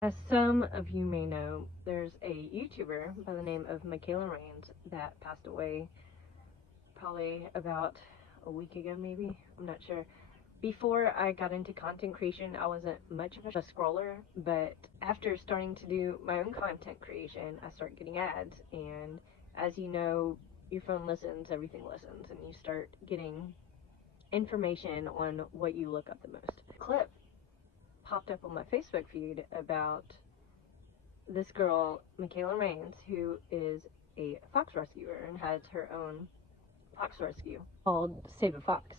As some of you may know, there's a YouTuber by the name of Michaela Rains that passed away probably about a week ago, maybe. I'm not sure. Before I got into content creation, I wasn't much of a scroller, but after starting to do my own content creation, I started getting ads, and as you know, your phone listens, everything listens, and you start getting information on what you look up the most. A clip popped up on my Facebook feed about this girl, Michaela Rains, who is a fox rescuer and has her own fox rescue called Save a Fox.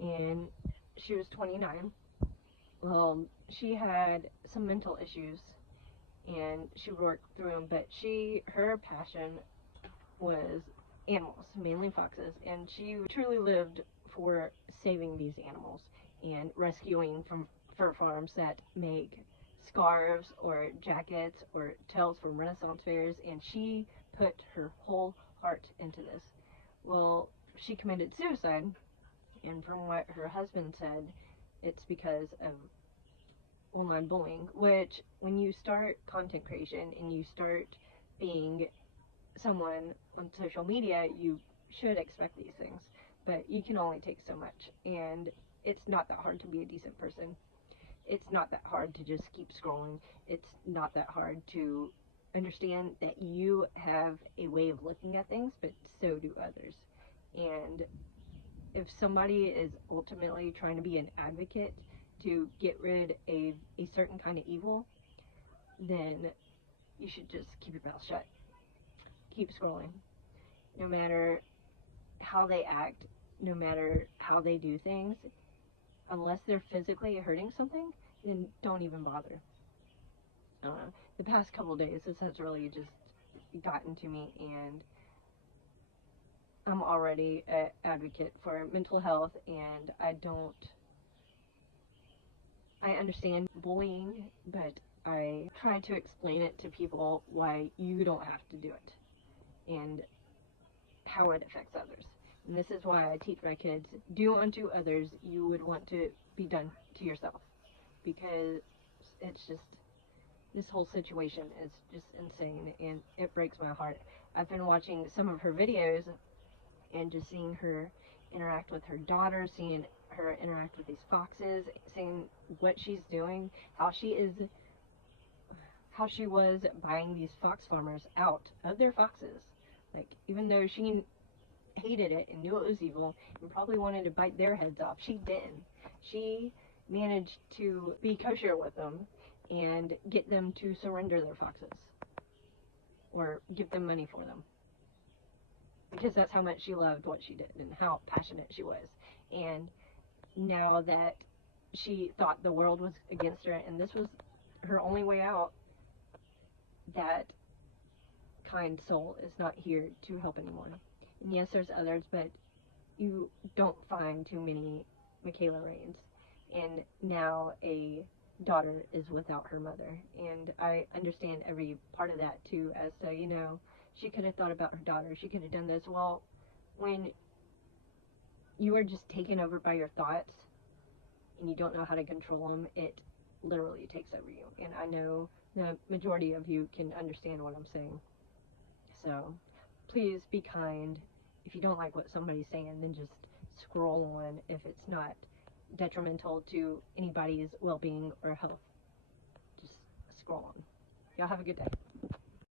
And she was 29. She had some mental issues and she worked through them, but her passion was animals, mainly foxes, and she truly lived for saving these animals and rescuing from fur farms that make scarves or jackets or tails from Renaissance fairs, and she put her whole heart into this. Well, she committed suicide, and from what her husband said, it's because of online bullying, which when you start content creation and you start being someone on social media, you should expect these things, but you can only take so much, and it's not that hard to be a decent person. It's not that hard to just keep scrolling. It's not that hard to understand that you have a way of looking at things, but so do others. And if somebody is ultimately trying to be an advocate to get rid of a certain kind of evil, then you should just keep your mouth shut. Keep scrolling. No matter how they act, no matter how they do things, unless they're physically hurting something, then don't even bother. The past couple days, this has really just gotten to me, and I'm already an advocate for mental health, and I understand bullying, but I try to explain it to people why you don't have to do it and how it affects others. And this is why I teach my kids, do unto others you would want to be done to yourself, because it's just, this whole situation is just insane and it breaks my heart. I've been watching some of her videos and just seeing her interact with her daughter, seeing her interact with these foxes, seeing what she's doing, how she was buying these fox farmers out of their foxes. Like, even though she hated it and knew it was evil and probably wanted to bite their heads off, she didn't. She managed to be kosher with them and get them to surrender their foxes or give them money for them, because that's how much she loved what she did and how passionate she was. And now that she thought the world was against her and this was her only way out, that kind soul is not here to help anymore. And yes, there's others, but you don't find too many Michaela Rains. And now a daughter is without her mother. And I understand every part of that too, as so, she could have thought about her daughter. She could have done this. Well, when you are just taken over by your thoughts and you don't know how to control them, it literally takes over you. And I know the majority of you can understand what I'm saying. So please be kind. If you don't like what somebody's saying, then just scroll on if it's not detrimental to anybody's well-being or health. Just scroll on. Y'all have a good day.